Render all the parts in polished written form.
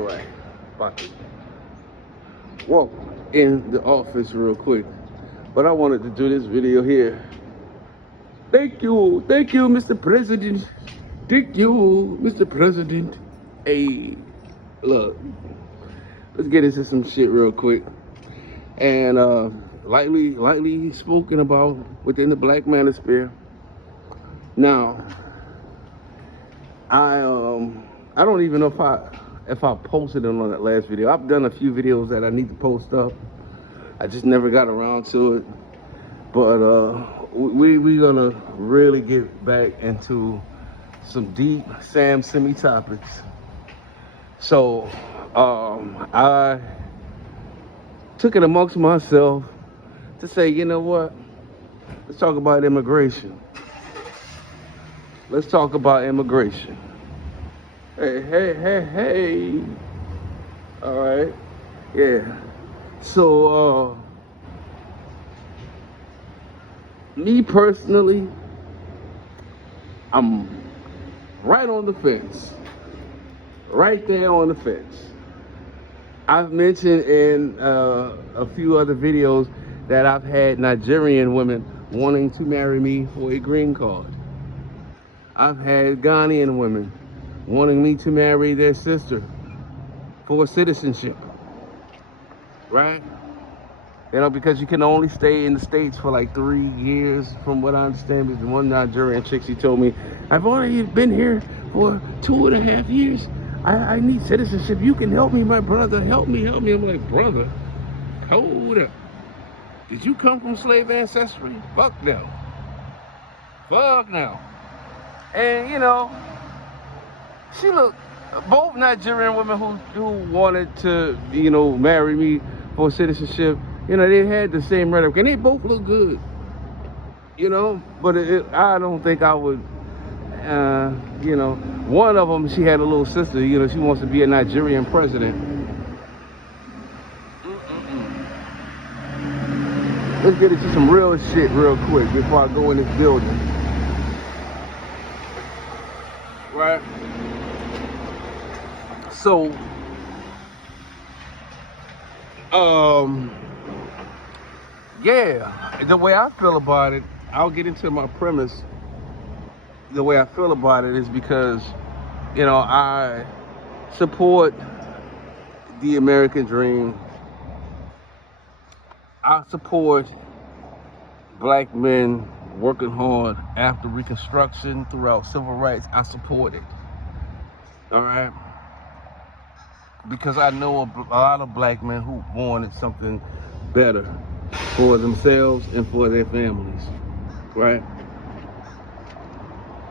All right, about to walk in the office real quick, but I wanted to do this video here. Thank you, Mr. President. Thank you, Mr. President. Hey, look, let's get into some shit real quick. And lightly spoken about within the black manosphere. Now, I don't even know if I posted it on that last video. I've done a few videos that I need to post up. I just never got around to it. But we gonna really get back into some deep Sam Semi topics. So I took it amongst myself to say, you know what? Let's talk about immigration. Let's talk about immigration. Hey. All right. Yeah. So, me personally, I'm right on the fence. Right there on the fence. I've mentioned in a few other videos that I've had Nigerian women wanting to marry me for a green card. I've had Ghanaian women wanting me to marry their sister for citizenship, right? You know, because you can only stay in the States for like 3 years, from what I understand. Because one Nigerian chick, she told me, I've already been here for 2.5 years. I need citizenship. You can help me, my brother. Help me. I'm like, brother, hold up. Did you come from slave ancestry? Fuck no. And, you know, she looked, both Nigerian women who wanted to, you know, marry me for citizenship, you know, they had the same rhetoric, and they both look good, you know, but I don't think I would, you know, one of them, she had a little sister, you know, she wants to be a Nigerian president. Let's get into some real shit real quick before I go in this building. Right? So, yeah, the way I feel about it, I'll get into my premise. The way I feel about it is because, you know, I support the American dream. I support black men working hard after Reconstruction, throughout civil rights. I support it. All right? Because I know a lot of black men who wanted something better for themselves and for their families. Right?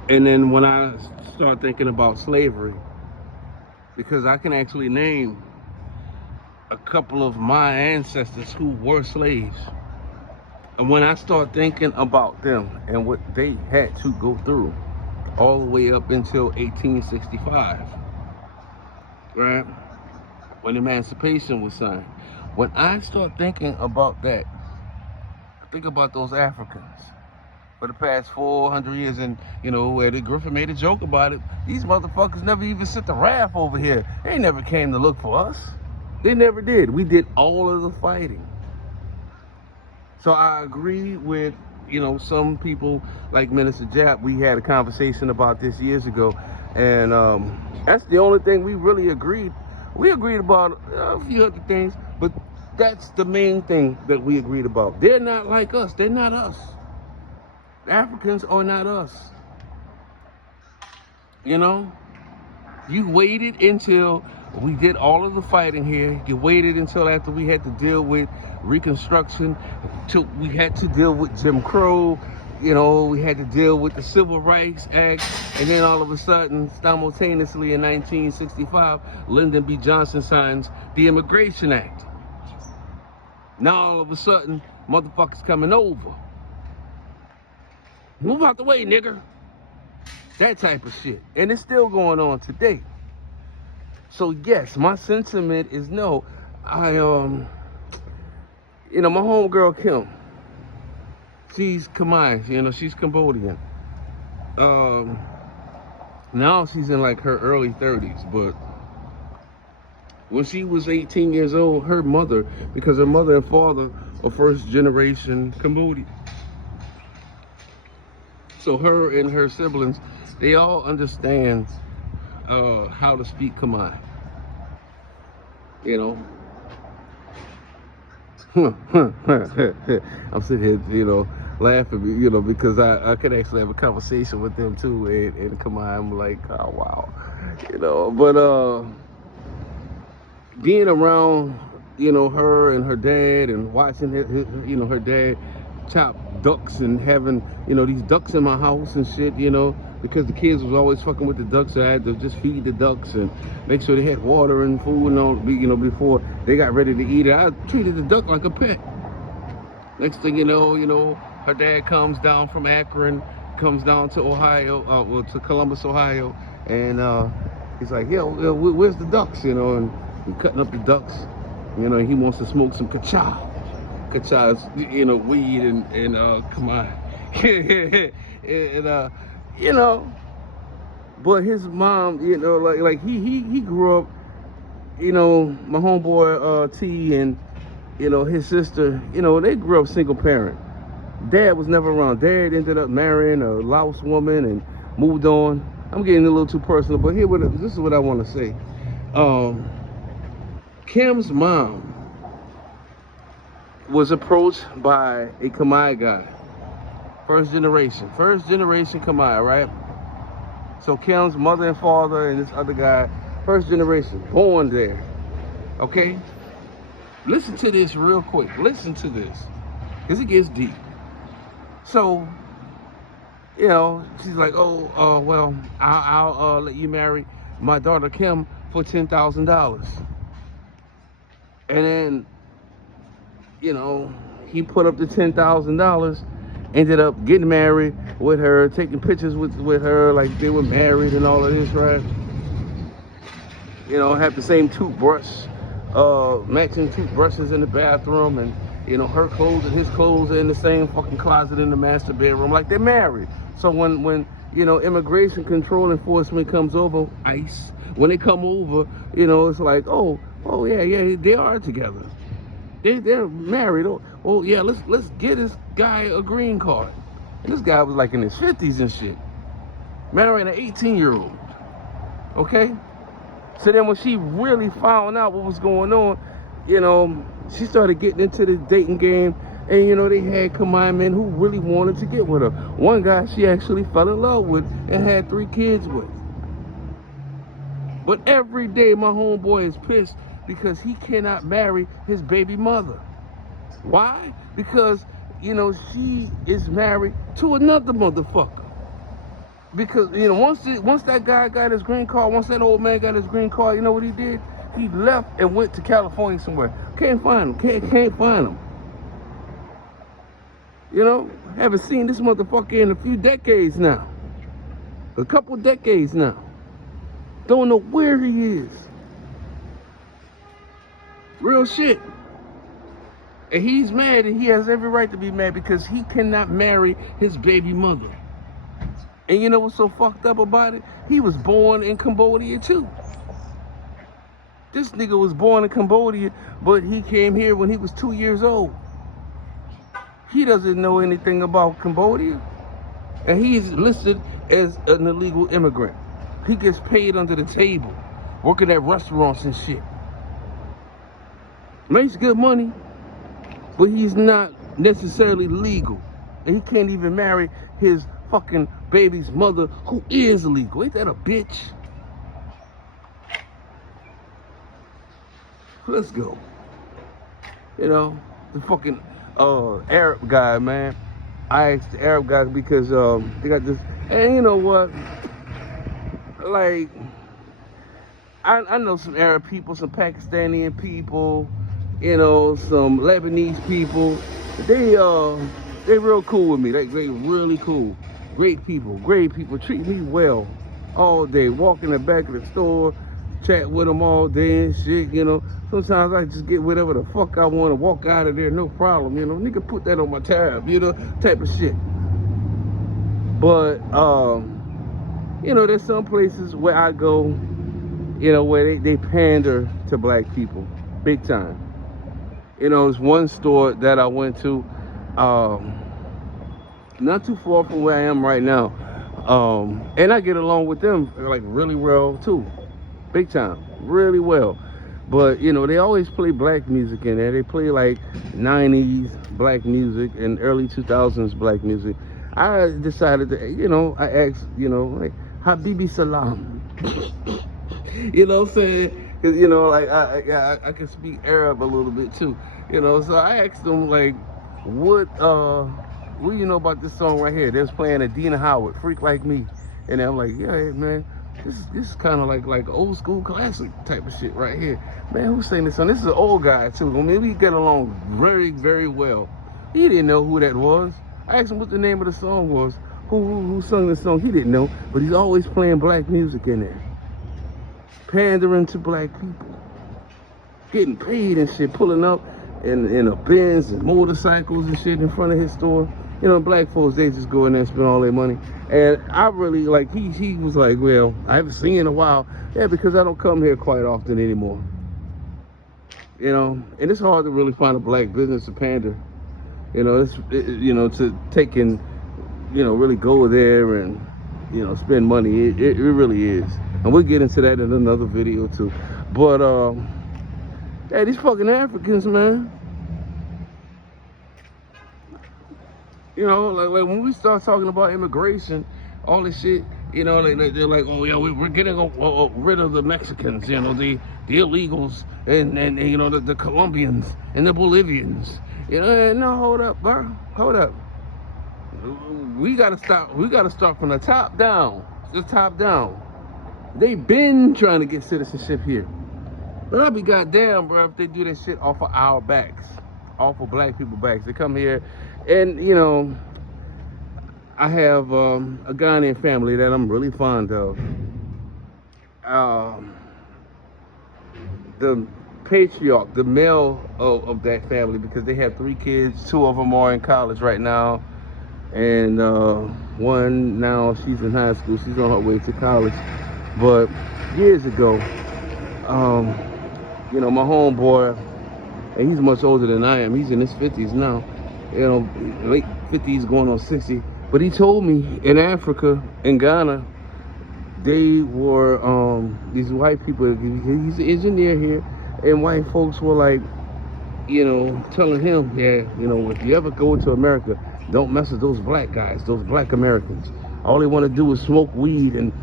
And then when I start thinking about slavery, because I can actually name a couple of my ancestors who were slaves. And when I start thinking about them and what they had to go through all the way up until 1865, right? When Emancipation was signed. When I start thinking about that, I think about those Africans for the past 400 years, and, you know, where the Griffin made a joke about it. These motherfuckers never even sent the RAF over here. They never came to look for us. They never did. We did all of the fighting. So I agree with, you know, some people like Minister Jap. We had a conversation about this years ago, and that's the only thing we really agreed. We agreed about a few other things, but that's the main thing that we agreed about. They're not like us. They're not us. The Africans are not us. You know? You waited until we did all of the fighting here. You waited until after we had to deal with Reconstruction, till we had to deal with Jim Crow, you know, we had to deal with the Civil Rights Act, and then all of a sudden, simultaneously in 1965, Lyndon B. Johnson signs the Immigration Act. Now all of a sudden, motherfuckers coming over. Move out the way, nigger. That type of shit. And it's still going on today. So yes, my sentiment is no. You know, my homegirl Kim, she's Khmer, you know, she's Cambodian. Now she's in like her early 30s, but When she was 18 years old, her mother, because her mother and father are first generation Cambodian. So her and her siblings, they all understand how to speak Khmer. You know, I'm sitting here, laughing, because I could actually have a conversation with them too, and come on, I'm like, oh wow, but being around, her and her dad, and watching her dad chop ducks, and having, these ducks in my house and shit, because the kids was always fucking with the ducks. So I had to just feed the ducks and make sure they had water and food and all, before they got ready to eat it. I treated the duck like a pet. Next thing you know, her dad comes down from Akron, comes down to Ohio, to Columbus, Ohio, and he's like, yo, where's the ducks, and we're cutting up the ducks, he wants to smoke some kacha. Kacha is, weed, and come on. And, but his mom, like he grew up, my homeboy T and, his sister, they grew up single parent. Dad was never around. Dad ended up marrying a Laos woman and moved on. I'm getting a little too personal, but this is what I want to say. Kim's mom was approached by a Khmer guy. First generation Khmer, right? So Kim's mother and father and this other guy, first generation, born there. Okay? Listen to this real quick. Listen to this, because it gets deep. So, she's like, oh, well, I'll let you marry my daughter Kim for $10,000. And then, he put up the $10,000, ended up getting married with her, taking pictures with her like they were married and all of this, right? Have the same toothbrush, matching toothbrushes in the bathroom, and her clothes and his clothes are in the same fucking closet in the master bedroom, like they're married. So when immigration control enforcement comes over, ICE, when they come over, it's like, oh yeah, they are together. They're married. Oh yeah, let's get this guy a green card. And this guy was like in his 50s and shit, marrying an 18-year-old. Okay. So then when she really found out what was going on, she started getting into the dating game, and they had Khmer men who really wanted to get with her. One guy she actually fell in love with and had 3 kids with. But every day my homeboy is pissed because he cannot marry his baby mother. Why? Because, she is married to another motherfucker. Because, once that guy got his green card, once that old man got his green card, you know what he did? He left and went to California somewhere. Can't find him. Can't find him. Haven't seen this motherfucker in a few decades now. A couple decades now. Don't know where he is. Real shit. And he's mad, and he has every right to be mad because he cannot marry his baby mother. And you know what's so fucked up about it? He was born in Cambodia too. This nigga was born in Cambodia, but he came here when he was 2 years old. He doesn't know anything about Cambodia. And he's listed as an illegal immigrant. He gets paid under the table, working at restaurants and shit. Makes good money, but he's not necessarily legal. And he can't even marry his fucking baby's mother, who is legal. Ain't that a bitch? Let's go. The fucking Arab guy, man. I asked the Arab guy because they got this, and you know what? Like, I know some Arab people, some Pakistani people, some Lebanese people. They real cool with me. They really cool. Great people, treat me well all day. Walk in the back of the store, chat with them all day and shit, Sometimes I just get whatever the fuck I want to walk out of there, no problem, Nigga, put that on my tab, type of shit. But, there's some places where I go, where they pander to black people, big time. You know, there's one store that I went to, not too far from where I am right now, and I get along with them like really well too, big time, really well. But you know, they always play black music in there. They play like 90s black music and early 2000s black music. I decided to, you know, I asked, you know, like, Habibi Salam. You know what I'm saying? Cause you know, like I can speak Arab a little bit too. You know, so I asked them like, what do you know about this song right here? They was playing Adina Howard, Freak Like Me. And I'm like, yeah, man, this is kind of like old school classic type of shit right here. Man, who sang this song? This is an old guy too. I mean, we get along very, very well. He didn't know who that was. I asked him what the name of the song was. Who sung this song? He didn't know, but he's always playing black music in there. Pandering to black people. Getting paid and shit, pulling up in a Benz and motorcycles and shit in front of his store. You know, black folks, they just go in there and spend all their money. And I really, like, he was like, well, I haven't seen you in a while. Yeah, because I don't come here quite often anymore. You know, and it's hard to really find a black business to pander. You know, you know, to take and, you know, really go there and, you know, spend money. It really is. And we'll get into that in another video too. But, hey, these fucking Africans, man. You know, like when we start talking about immigration, all this shit, you know, they're like, oh yeah, we're getting rid of the Mexicans, you know, the illegals, and you know, the Colombians and the Bolivians. You know, no, hold up, bro, hold up. We gotta start from the top down. The top down. They've been trying to get citizenship here, but I'll be goddamn, bro, if they do that shit off of our backs, off of black people's backs. They come here. And, you know, I have a Ghanaian family that I'm really fond of. The patriarch, the male of that family, because they have 3 kids. 2 of them are in college right now. And one now, she's in high school. She's on her way to college. But years ago, you know, my homeboy, and he's much older than I am. He's in his 50s now. You know, late 50s going on 60. But he told me in Africa, in Ghana, they were, these white people, he's an engineer here, and white folks were like, you know, telling him, yeah, you know, if you ever go to America, don't mess with those black guys, those black Americans. All they want to do is smoke weed and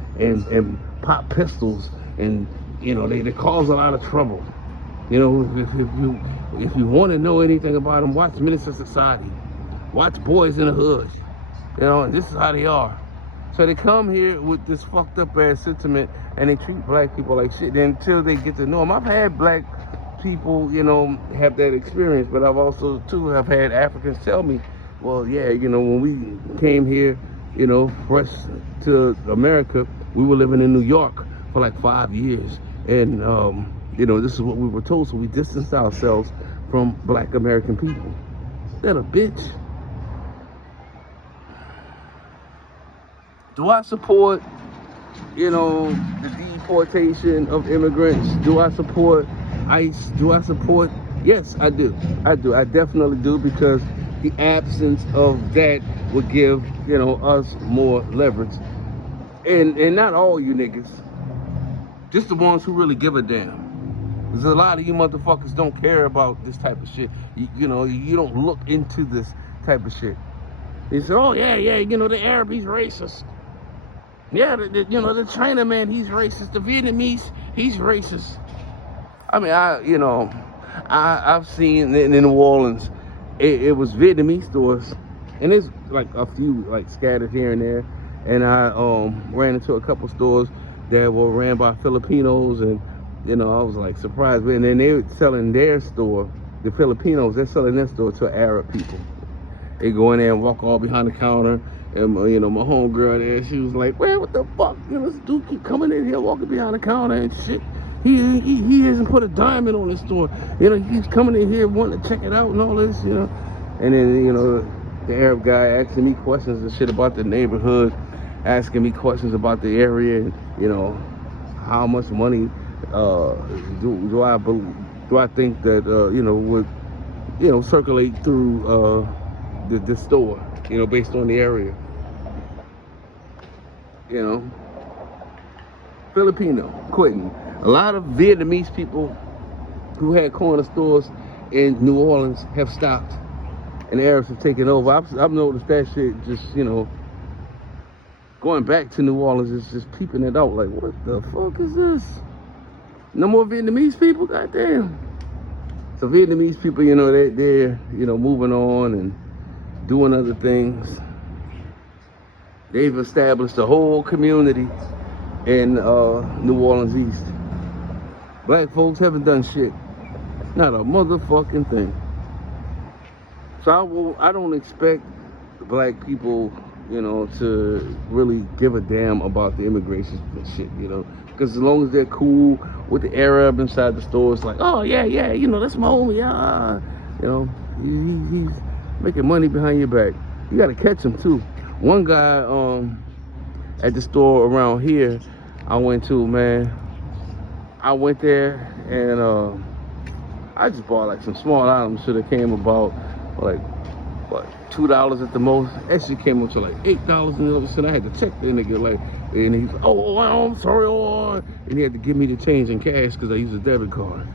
pop pistols, and, you know, they cause a lot of trouble. You know, if you want to know anything about them, watch Minister Society. Watch Boys in the Hood. You know, and this is how they are. So they come here with this fucked up ass sentiment, and they treat black people like shit until they get to know them. I've had black people, you know, have that experience, but I've also too have had Africans tell me, well, yeah, you know, when we came here, you know, fresh to America, we were living in New York for like 5 years, and you know, this is what we were told, so we distanced ourselves from black American people. That a bitch. Do I support, you know, the deportation of immigrants? Do I support ICE? Do I support? Yes, I do. I definitely do, because the absence of that would give, you know, us more leverage. And not all you niggas. Just the ones who really give a damn. There's a lot of you motherfuckers don't care about this type of shit. You know, you don't look into this type of shit. They say, oh yeah, you know, the Arab, he's racist. Yeah, you know, the Chinaman, he's racist. The Vietnamese, he's racist. I mean, I've seen in New Orleans, it was Vietnamese stores, and there's like a few like scattered here and there. And I ran into a couple stores that were ran by Filipinos, and you know, I was like surprised. And then they were selling their store, the Filipinos, they're selling their store to Arab people. They go in there and walk all behind the counter. And, you know, my homegirl there, she was like, well, what the fuck? You know, this dude keep coming in here, walking behind the counter and shit. He hasn't put a diamond on his store. You know, he's coming in here wanting to check it out and all this, you know. And then, you know, the Arab guy asking me questions and shit about the neighborhood, asking me questions about the area and, you know, how much money uh, do I think that would circulate through the store, based on the area, you know. Filipino quitting. A lot of Vietnamese people who had corner stores in New Orleans have stopped, and the Arabs have taken over. I've noticed that shit just, going back to New Orleans, is just peeping it out like, what the fuck is this? No more Vietnamese people? Goddamn. So Vietnamese people, they're moving on and doing other things. They've established a whole community in New Orleans East. Black folks haven't done shit. Not a motherfucking thing. So I don't expect black people, to really give a damn about the immigration shit, because as long as they're cool with the Arab inside the store, it's like, oh yeah, that's my homie, he's making money behind your back. You gotta catch him too. One guy at the store around here I went to, man, I went there and I just bought like some small items. Should have came about like what, $2 at the most. Actually came up to like $8, and all of a sudden I had to check the nigga, like, and he's like, oh, I'm sorry, and he had to give me the change in cash because I used a debit card.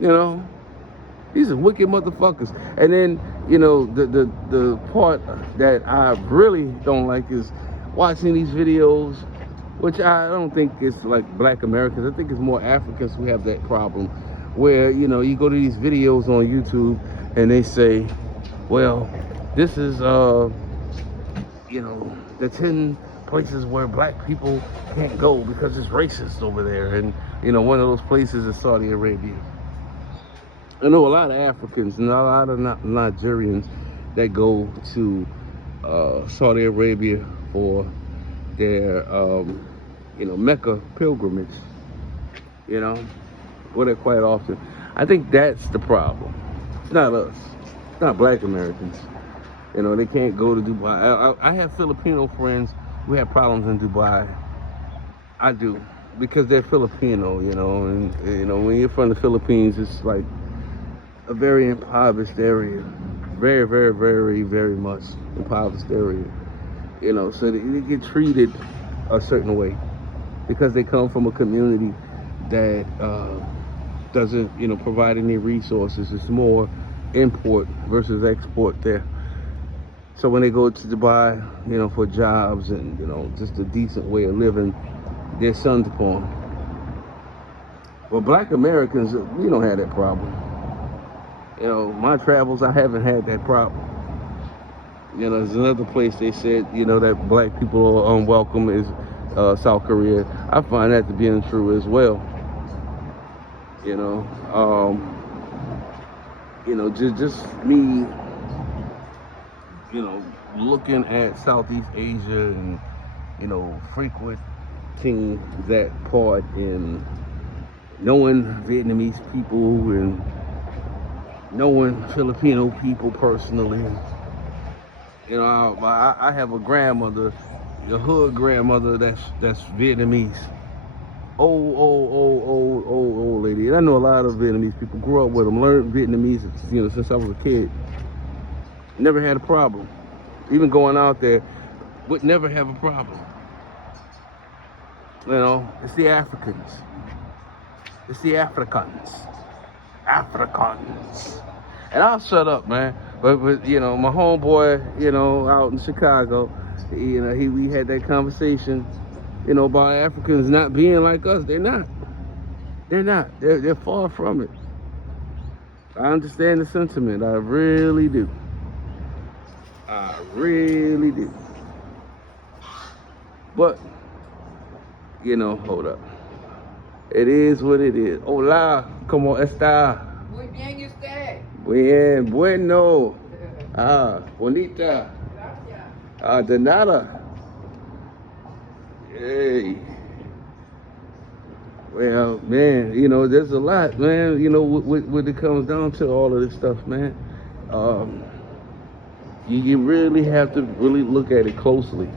These are wicked motherfuckers. And then, the part that I really don't like is watching these videos, which I don't think it's like black Americans. I think it's more Africans who have that problem, where, you go to these videos on YouTube and they say, well, this is, the 10 places where black people can't go because it's racist over there. And, one of those places is Saudi Arabia. I know a lot of Africans and a lot of Nigerians that go to Saudi Arabia for their, Mecca pilgrimage, go there quite often. I think that's the problem. It's not us. It's not black Americans. They can't go to Dubai. I have Filipino friends who have problems in Dubai. I do, because they're Filipino, and, when you're from the Philippines, it's like a very impoverished area. Very, very, very, very much impoverished area. So they get treated a certain way because they come from a community that doesn't, provide any resources. It's more import versus export there. So when they go to Dubai, for jobs and, just a decent way of living, they're shunned upon. Well, black Americans, we don't have that problem. My travels, I haven't had that problem. There's another place they said, that black people are unwelcome is South Korea. I find that to be untrue as well. Just me, looking at Southeast Asia and, frequenting that part and knowing Vietnamese people and knowing Filipino people personally. I have a grandmother, a hood grandmother that's Vietnamese. Old lady. And I know a lot of Vietnamese people, grew up with them, learned Vietnamese, since I was a kid. Never had a problem. Even going out there, would never have a problem. It's the Africans. It's the Africans. And I'll shut up, man. But my homeboy, out in Chicago, we had that conversation, about Africans not being like us. They're not. They're far from it. I understand the sentiment. I really do. But, hold up. It is what it is. Hola, ¿cómo está? Muy bien, ¿y usted? Bien, bueno. Bonita. Gracias. De nada. Hey. Well, man, there's a lot, man, when it comes down to all of this stuff, man. You really have to really look at it closely.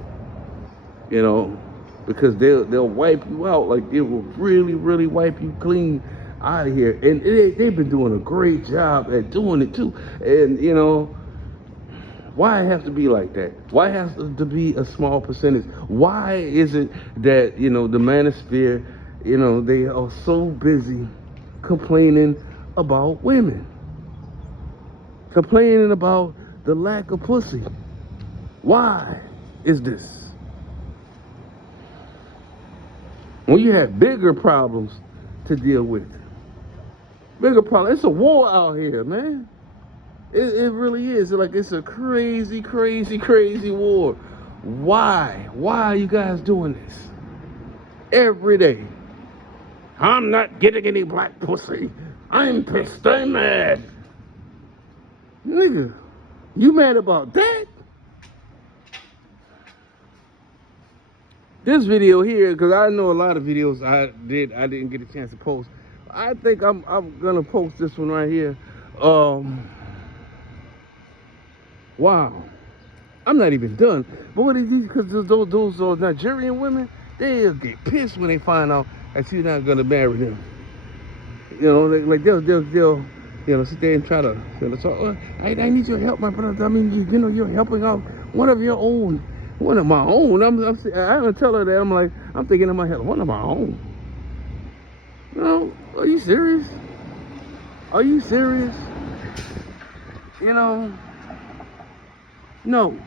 because they'll wipe you out. Like, they will really, really wipe you clean out of here. And they've been doing a great job at doing it too. And you know, why it have to be like that? Why has to be a small percentage? Why is it that, you know, the manosphere, you know, they are so busy complaining about women, complaining about the lack of pussy? Why is this? When you have bigger problems to deal with, bigger problem. It's a war out here, man. It really is. Like, it's a crazy, crazy, crazy war. Why? Why are you guys doing this every day? I'm not getting any black pussy. I'm pissed. I'm mad. Nigga, you mad about that? This video here, because I know a lot of videos I didn't get a chance to post. I think I'm gonna post this one right here. Wow, I'm not even done. But what is these? Because those Nigerian women, they'll get pissed when they find out that you're not gonna marry them. You know, they'll you know, sit there and try to, you know, talk. Oh, I need your help, my brother. I mean, you know, you're helping out one of your own, one of my own. I don't tell her that. I'm thinking in my head, one of my own. You know, are you serious? Are you serious? You know. No.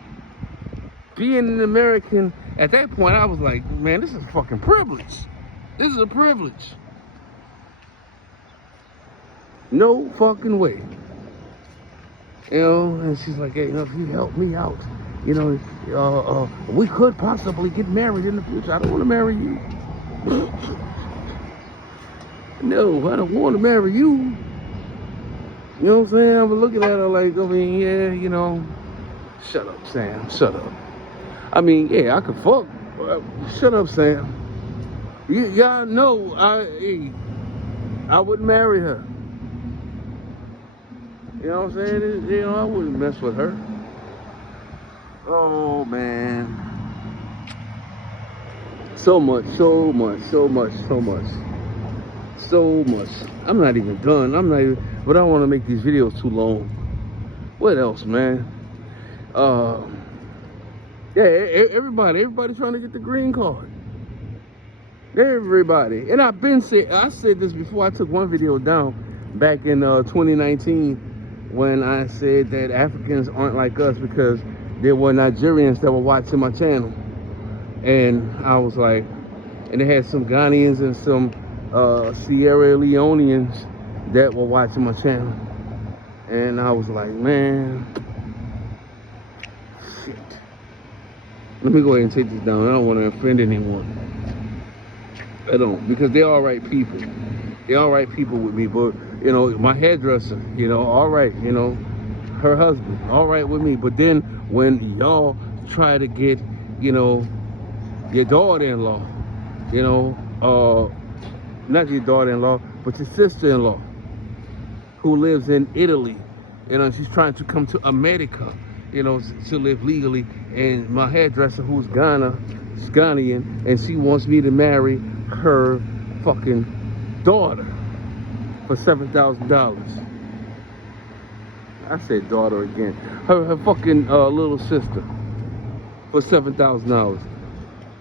Being an American, at that point, I was like, man, this is a fucking privilege. This is a privilege. No fucking way. You know, and she's like, hey, you know, if you help me out, you know, we could possibly get married in the future. I don't want to marry you. No, I don't want to marry you. You know what I'm saying? I was looking at her like, I mean, yeah, you know. Shut up, Sam. Shut up. I mean, yeah, I could fuck. Shut up, Sam. Y'all know I wouldn't marry her. You know what I'm saying? You know, I wouldn't mess with her. Oh, man. So much. I'm not even done. But I don't want to make these videos too long. What else, man? Yeah, everybody trying to get the green card. Everybody. And I said this before. I took one video down back in 2019 when I said that Africans aren't like us because there were Nigerians that were watching my channel. And I was like, and they had some Ghanaians and some Sierra Leoneans that were watching my channel. And I was like, man, shit. Let me go ahead and take this down. I don't want to offend anyone. I don't, because they're all right people. They're all right people with me. But, you know, my hairdresser, you know, all right, you know, her husband, all right with me. But then when y'all try to get, you know, your daughter-in-law, you know, not your daughter-in-law, but your sister-in-law, who lives in Italy, you know, she's trying to come to America, you know, to live legally. And my hairdresser, who's Ghanaian, and she wants me to marry her fucking daughter for $7,000. I said daughter again. Her fucking little sister for $7,000.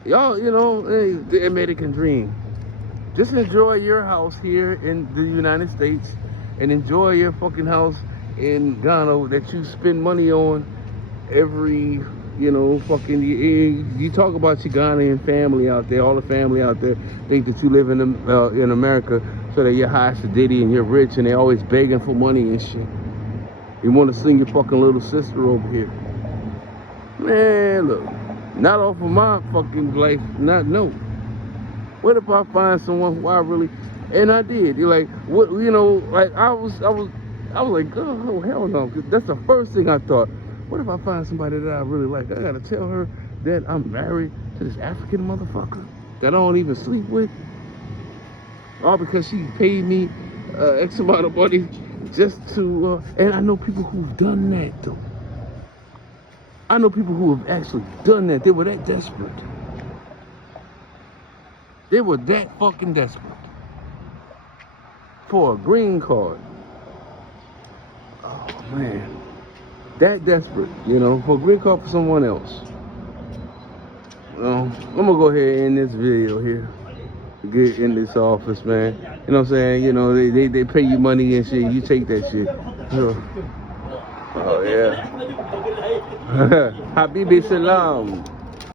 Y'all, you know, hey, the American dream. Just enjoy your house here in the United States and enjoy your fucking house in Ghana that you spend money on every, you know, fucking, you talk about your Ghanaian family out there, all the family out there think that you live in America so that you're high sedity and you're rich and they're always begging for money and shit. You want to send your fucking little sister over here. Man, look, not off of my fucking life, no. What if I find someone who I really, and I did, you're like, what, you know, like I was like, oh hell no, 'cause that's the first thing I thought. What if I find somebody that I really like? I gotta tell her that I'm married to this African motherfucker that I don't even sleep with, all because she paid me X amount of money just to, and I know people who've done that though. I know people who have actually done that. They were that desperate. They were that fucking desperate for a green card. Oh man, that desperate, you know, for a green card for someone else. I'm gonna go ahead and end this video here. Get in this office, man. You know what I'm saying? You know, they pay you money and shit. You take that shit. Oh yeah. Habibi Salam.